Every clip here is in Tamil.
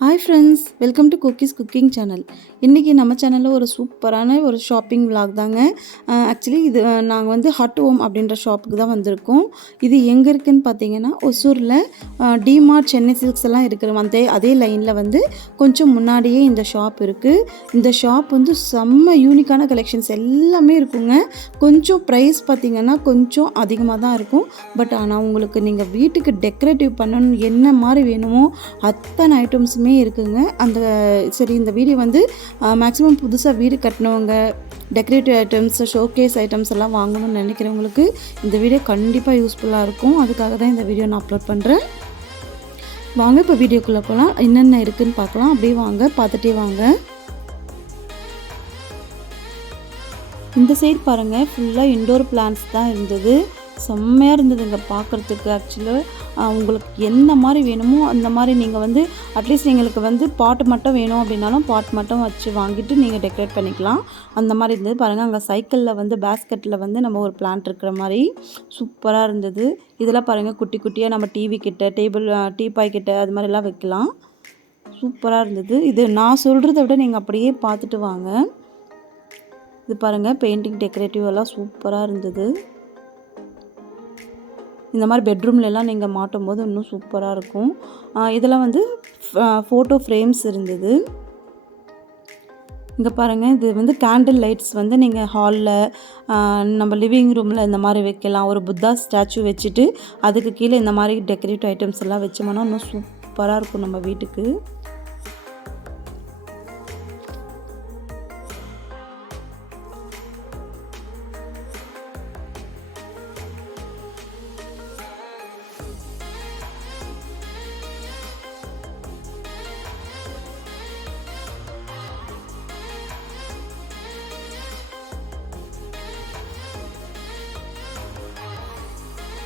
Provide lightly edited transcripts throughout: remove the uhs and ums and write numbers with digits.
Hi friends, welcome to Kokis Cooking Channel. இன்றைக்கி நம்ம சேனலில் ஒரு சூப்பரான ஒரு ஷாப்பிங் vlog தாங்க. ஆக்சுவலி இது நாங்கள் வந்து ஹாட் ஹோம் அப்படின்ற ஷாப்புக்கு தான் வந்திருக்கோம். இது எங்கே இருக்குதுன்னு பார்த்தீங்கன்னா ஒசூரில் டிமார்ட் சென்னை சில்க்ஸ் எல்லாம் இருக்கிற அதே லைனில் வந்து கொஞ்சம் முன்னாடியே இந்த ஷாப் இருக்குது. இந்த ஷாப் வந்து செம்ம யூனிக்கான கலெக்ஷன்ஸ் எல்லாமே இருக்குங்க. கொஞ்சம் ப்ரைஸ் பார்த்திங்கன்னா கொஞ்சம் அதிகமாக தான் இருக்கும். பட் ஆனால் உங்களுக்கு நீங்கள் வீட்டுக்கு டெக்கரேட்டிவ் பண்ணணும் என்ன மாதிரி வேணுமோ அத்தனை ஐட்டம்ஸுமே இருக்குங்க. சரி, இந்த வீடியோ வந்து மேக்ஸிமம் புதுசாக வீடு கட்டினவங்க டெக்கரேட்டிவ் ஐட்டம்ஸ் ஷோகேஸ் ஐட்டம்ஸ் எல்லாம் வாங்கணும்னு நினைக்கிறவங்களுக்கு இந்த வீடியோ கண்டிப்பாக யூஸ்ஃபுல்லாக இருக்கும். அதுக்காக தான் இந்த வீடியோ நான் அப்லோட் பண்ணுறேன். வாங்க இப்போ வீடியோக்குள்ளே போகலாம். என்னென்ன இருக்குதுன்னு பார்க்கலாம். அப்படியே வாங்க, பார்த்துட்டே வாங்க. இந்த சைடு பாருங்கள், ஃபுல்லாக இன்டோர் பிளான்ட்ஸ் தான் இருந்தது. செம்மையாக இருந்ததுங்க பார்க்குறதுக்கு. ஆக்சுவலாக உங்களுக்கு என்ன மாதிரி வேணுமோ அந்த மாதிரி நீங்கள் வந்து அட்லீஸ்ட் எங்களுக்கு வந்து பாட்டு மட்டும் வேணும் அப்படின்னாலும் பாட் மட்டும் வச்சு வாங்கிட்டு நீங்கள் டெக்கரேட் பண்ணிக்கலாம். அந்த மாதிரி இருந்தது பாருங்கள். அங்கே சைக்கிளில் வந்து பேஸ்கெட்டில் வந்து நம்ம ஒரு பிளான்ட் இருக்கிற மாதிரி சூப்பராக இருந்தது. இதெல்லாம் பாருங்கள், குட்டி குட்டியாக நம்ம டிவி கிட்ட டீபாய் கிட்ட அது மாதிரிலாம் வைக்கலாம். சூப்பராக இருந்தது. இது நான் சொல்கிறத விட நீங்கள் அப்படியே பார்த்துட்டு வாங்க. இது பாருங்கள், பெயிண்டிங் டெக்கரேட்டிவ் எல்லாம் சூப்பராக இருந்தது. இந்த மாதிரி பெட்ரூம்லலாம் நீங்கள் மாட்டும் போது இன்னும் சூப்பராக இருக்கும். இதெல்லாம் வந்து ஃபோட்டோ ஃப்ரேம்ஸ் இருந்தது. இங்கே பாருங்கள், இது வந்து கேண்டில் லைட்ஸ் வந்து நீங்கள் ஹாலில் நம்ம லிவிங் ரூமில் இந்த மாதிரி வைக்கலாம். ஒரு புத்தா ஸ்டாச்சு வச்சுட்டு அதுக்கு கீழே இந்த மாதிரி டெக்கரேட்டிவ் ஐட்டம்ஸ் எல்லாம் வச்சோம்னா இன்னும் சூப்பராக இருக்கும் நம்ம வீட்டுக்கு.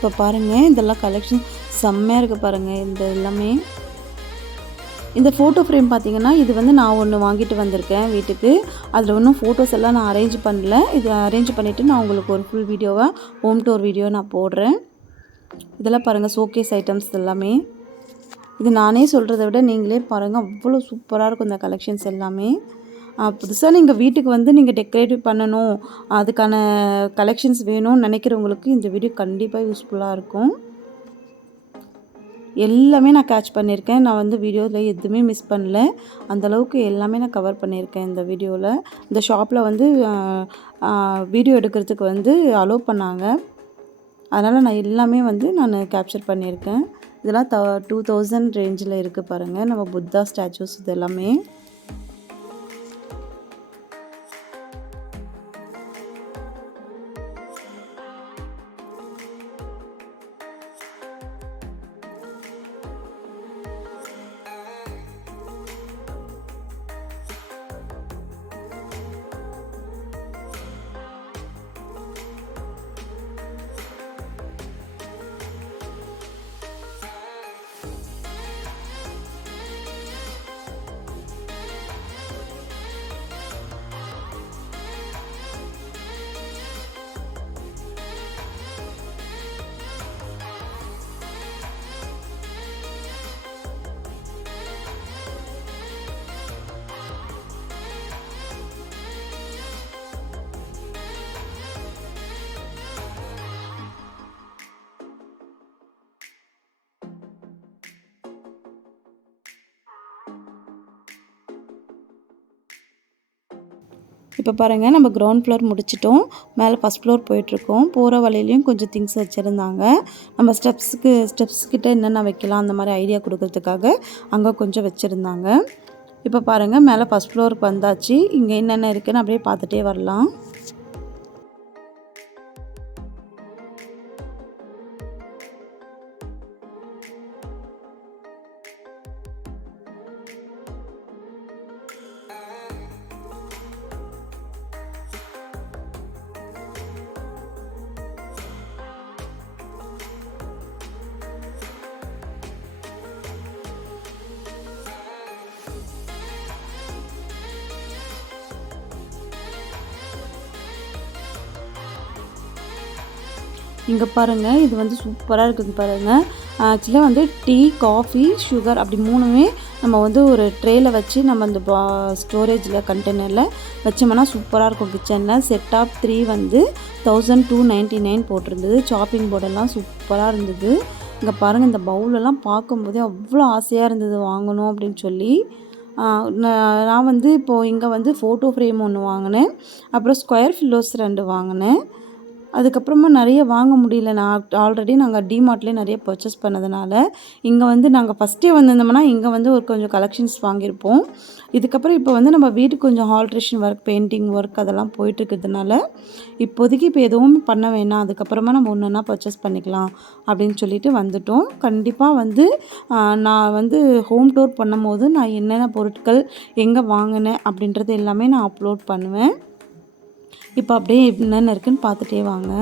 இப்போ பாருங்கள், இதெல்லாம் கலெக்ஷன் செம்மையாக இருக்குது பாருங்கள். இந்த எல்லாமே இந்த ஃபோட்டோ ஃப்ரேம் பார்த்திங்கன்னா இது வந்து நான் ஒன்று வாங்கிட்டு வந்திருக்கேன் வீட்டுக்கு. அதில் ஒன்றும் ஃபோட்டோஸ் எல்லாம் நான் அரேஞ்ச் பண்ணல. இது அரேஞ்ச் பண்ணிவிட்டு நான் உங்களுக்கு ஒரு ஃபுல் வீடியோவாக ஹோம் டூர் வீடியோ நான் போடுறேன். இதெல்லாம் பாருங்கள், ஷோகேஸ் ஐட்டம்ஸ் எல்லாமே. இது நானே சொல்கிறத விட நீங்களே பாருங்கள், அவ்வளோ சூப்பராக இருக்கும் இந்த கலெக்ஷன்ஸ் எல்லாமே. புதுசாக நீங்கள் வீட்டுக்கு வந்து நீங்கள் டெக்கரேட்டிவ் பண்ணணும், அதுக்கான கலெக்ஷன்ஸ் வேணும்னு நினைக்கிறவங்களுக்கு இந்த வீடியோ கண்டிப்பாக யூஸ்ஃபுல்லாக இருக்கும். எல்லாமே நான் கேட்ச் பண்ணியிருக்கேன். நான் வந்து வீடியோவில் எதுவுமே மிஸ் பண்ணல. அந்தளவுக்கு எல்லாமே நான் கவர் பண்ணியிருக்கேன் இந்த வீடியோவில். இந்த ஷாப்பில் வந்து வீடியோ எடுக்கிறதுக்கு வந்து அலோவ் பண்ணாங்க. அதனால் நான் எல்லாமே வந்து நான் கேப்சர் பண்ணியிருக்கேன். இதெல்லாம் 2000 ரேஞ்சில் இருக்குது பாருங்கள், நம்ம புத்தா ஸ்டாச்சூஸ் இது எல்லாமே. இப்போ பாருங்கள், நம்ம கிரவுண்ட் ஃப்ளோர் முடிச்சிட்டோம். மேலே ஃபஸ்ட் ஃப்ளோர் போயிட்டுருக்கோம். போகிற வழியிலையும் கொஞ்சம் திங்ஸ் வச்சுருந்தாங்க. நம்ம ஸ்டெப்ஸ்கிட்ட என்னென்ன வைக்கலாம் அந்த மாதிரி ஐடியா கொடுக்கறதுக்காக அங்கே கொஞ்சம் வச்சுருந்தாங்க. இப்போ பாருங்கள், மேலே ஃபஸ்ட் ஃப்ளோருக்கு வந்தாச்சு. இங்கே என்னென்ன இருக்குதுன்னு அப்படியே பார்த்துட்டே வரலாம். இங்கே பாருங்கள், இது வந்து சூப்பராக இருக்குது பாருங்கள். ஆக்சுவலாக வந்து டீ, காஃபி, சுகர் அப்படி மூணுமே நம்ம வந்து ஒரு ட்ரேயில் வச்சு நம்ம அந்த ஸ்டோரேஜில் கண்டெய்னரில் வச்சோம்னா சூப்பராக இருக்கும். கிச்சனில் செட் ஆஃப் 3 வந்து 1299 போட்டிருந்தது. சாப்பிங் போர்டெல்லாம் சூப்பராக இருந்தது. இங்கே பாருங்கள், இந்த பவுலெல்லாம் பார்க்கும்போதே அவ்வளோ ஆசையாக இருந்தது வாங்கணும் அப்படின்னு சொல்லி. நான் வந்து இப்போது இங்கே வந்து ஃபோட்டோ ஃப்ரேம் ஒன்று வாங்கினேன். அப்புறம் ஸ்கொயர் ஃபில்லோஸ் 2 வாங்கினேன். அதுக்கப்புறமா நிறைய வாங்க முடியல. நான் ஆல்ரெடி நாங்கள் டிமார்ட்லேயே நிறைய பர்ச்சேஸ் பண்ணதுனால இங்கே வந்து நாங்கள் ஃபஸ்ட்டே வந்திருந்தோம்னா இங்கே வந்து ஒரு கொஞ்சம் கலெக்ஷன்ஸ் வாங்கியிருப்போம். இதுக்கப்புறம் இப்போ வந்து நம்ம வீட்டுக்கு கொஞ்சம் ஆல்ட்ரேஷன் ஒர்க், பெயிண்டிங் ஒர்க் அதெல்லாம் போயிட்டுருக்கிறதுனால இப்போதைக்கு இப்போ எதுவும் பண்ண வேணாம், அதுக்கப்புறமா நம்ம ஒன்று ஒன்றா பர்ச்சேஸ் பண்ணிக்கலாம் அப்படின்னு சொல்லிட்டு வந்துட்டோம். கண்டிப்பாக வந்து நான் வந்து ஹோம் டூர் பண்ணும்போது நான் என்னென்ன பொருட்கள் எங்கே வாங்கினேன் அப்படின்றது எல்லாமே நான் அப்லோட் பண்ணுவேன். இப்போ அப்படியே என்னென்ன இருக்குன்னு பார்த்துட்டே வாங்க.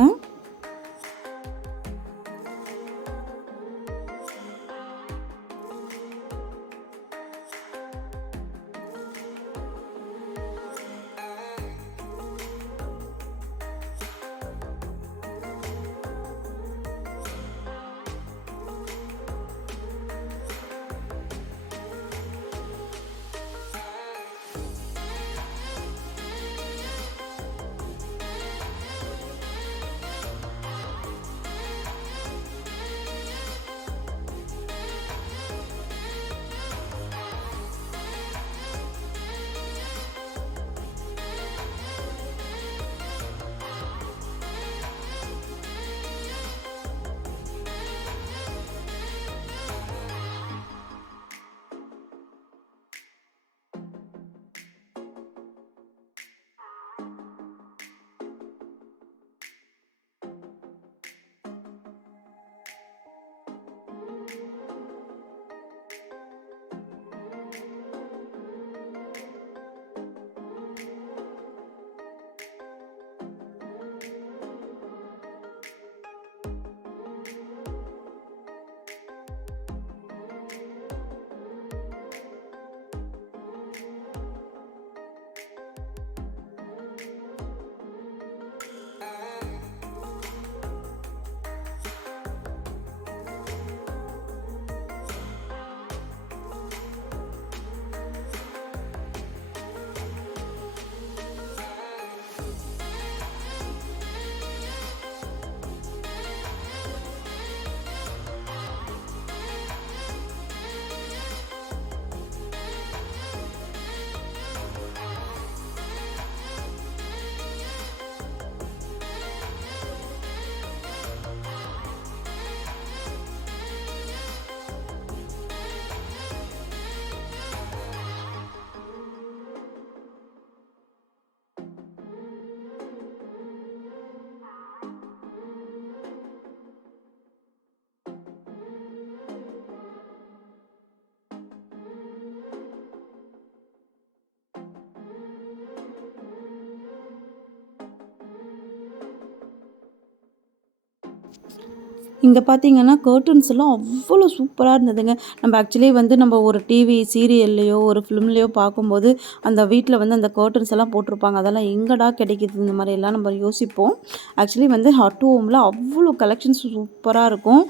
இங்கே பார்த்தீங்கன்னா கர்டன்ஸ் எல்லாம் அவ்வளோ சூப்பராக இருந்ததுங்க. நம்ம ஆக்சுவலி வந்து நம்ம ஒரு டிவி சீரியல்லையோ ஒரு ஃபிலிம்லேயோ பார்க்கும்போது அந்த வீட்டில் வந்து அந்த கர்டன்ஸ் எல்லாம் போட்டிருப்பாங்க. அதெல்லாம் எங்கடா கிடைக்குது இந்த மாதிரியெல்லாம் நம்ம யோசிப்போம். ஆக்சுவலி வந்து ஹாட் ஹோமில் அவ்வளோ கலெக்ஷன்ஸ் சூப்பராக இருக்கும்.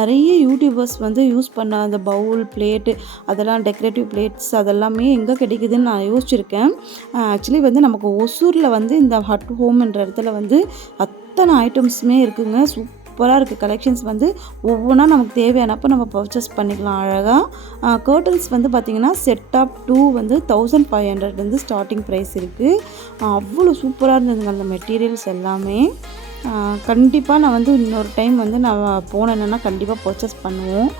நிறைய யூடியூபர்ஸ் வந்து யூஸ் பண்ண அந்த பவுல், பிளேட்டு, அதெல்லாம் டெக்கரேட்டிவ் பிளேட்ஸ் அதெல்லாமே எங்கே கிடைக்குதுன்னு நான் யோசிச்சிருக்கேன். ஆக்சுவலி வந்து நமக்கு ஒசூரில் வந்து இந்த ஹாட் ஹோம்ன்ற இடத்துல வந்து அத்தனை ஐட்டம்ஸுமே இருக்குங்க. சூப்பராக இருக்குது. கலெக்ஷன்ஸ் வந்து ஒவ்வொன்றா நமக்கு தேவையானப்போ நம்ம பர்ச்சேஸ் பண்ணிக்கலாம் அழகாக. கர்டன்ஸ் வந்து பார்த்திங்கன்னா செட் ஆஃப் 2 வந்து 1500 வந்து ஸ்டார்டிங் ப்ரைஸ் இருக்குது. அவ்வளோ சூப்பராக இருந்ததுங்க அந்த மெட்டீரியல்ஸ் எல்லாமே. கண்டிப்பாக நான் வந்து இன்னொரு டைம் வந்து நான் போனேன்னா கண்டிப்பாக பர்ச்சேஸ் பண்ணுவோம்.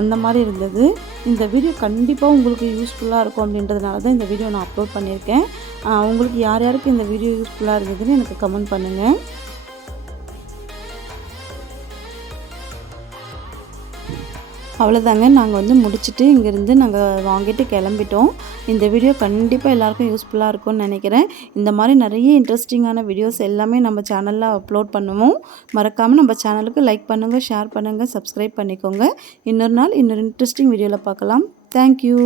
அந்த மாதிரி இருந்தது. இந்த வீடியோ கண்டிப்பாக உங்களுக்கு யூஸ்ஃபுல்லாக இருக்கும் அப்படின்றதுனால தான் இந்த வீடியோ நான் அப்லோட் பண்ணியிருக்கேன். உங்களுக்கு யார் யாருக்கு இந்த வீடியோ யூஸ்ஃபுல்லாக இருந்ததுன்னு எனக்கு கமெண்ட் பண்ணுங்கள். அவ்வளோதாங்க, நாங்கள் வந்து முடிச்சுட்டு இங்கேருந்து நாங்கள் வாங்கிட்டு கிளம்பிட்டோம். இந்த வீடியோ கண்டிப்பாக எல்லாருக்கும் யூஸ்ஃபுல்லாக இருக்கும்னு நினைக்கிறேன். இந்த மாதிரி நிறைய இன்ட்ரெஸ்டிங்கான வீடியோஸ் எல்லாமே நம்ம சேனலில் அப்லோட் பண்ணுவோம். மறக்காமல் நம்ம சேனலுக்கு லைக் பண்ணுங்கள், ஷேர் பண்ணுங்கள், சப்ஸ்கிரைப் பண்ணிக்கோங்க. இன்னொரு நாள் இன்னொரு இன்ட்ரெஸ்டிங் வீடியோவில் பார்க்கலாம். தேங்க்யூ.